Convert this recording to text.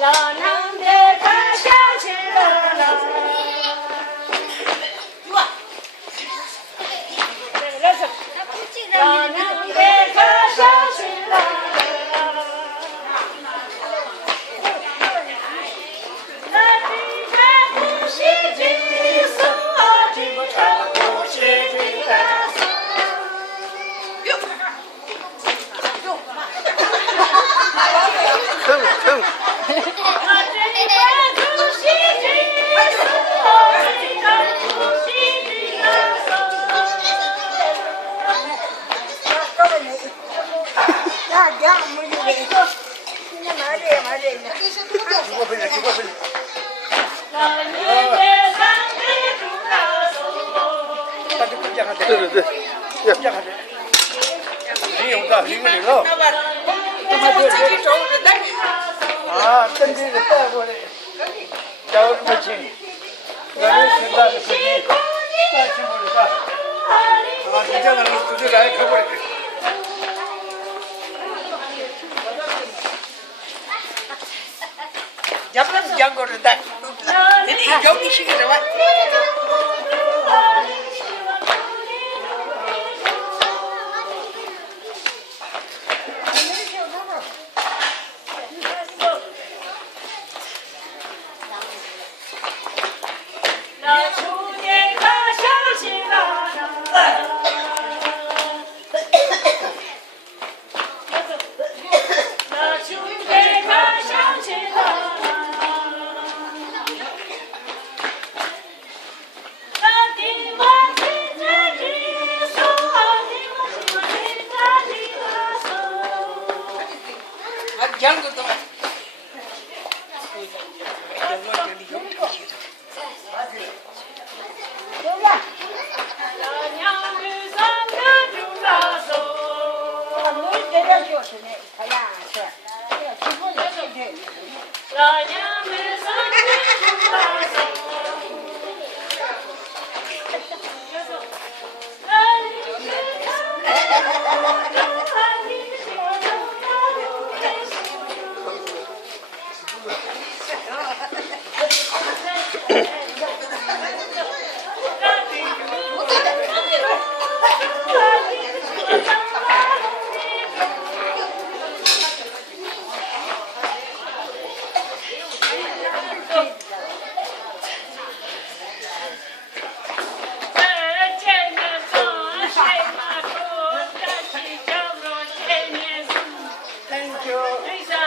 老娘的可想起了老娘的可想起了那地在不是君送啊君城不是君啊蹭对对对，没有的，没有了。啊，真的是带过来，叫什么亲？我们现在是亲，带亲过来的。啊，你这个出去来看过来。要不然两个人带，你有你是个什么？两个都。老娘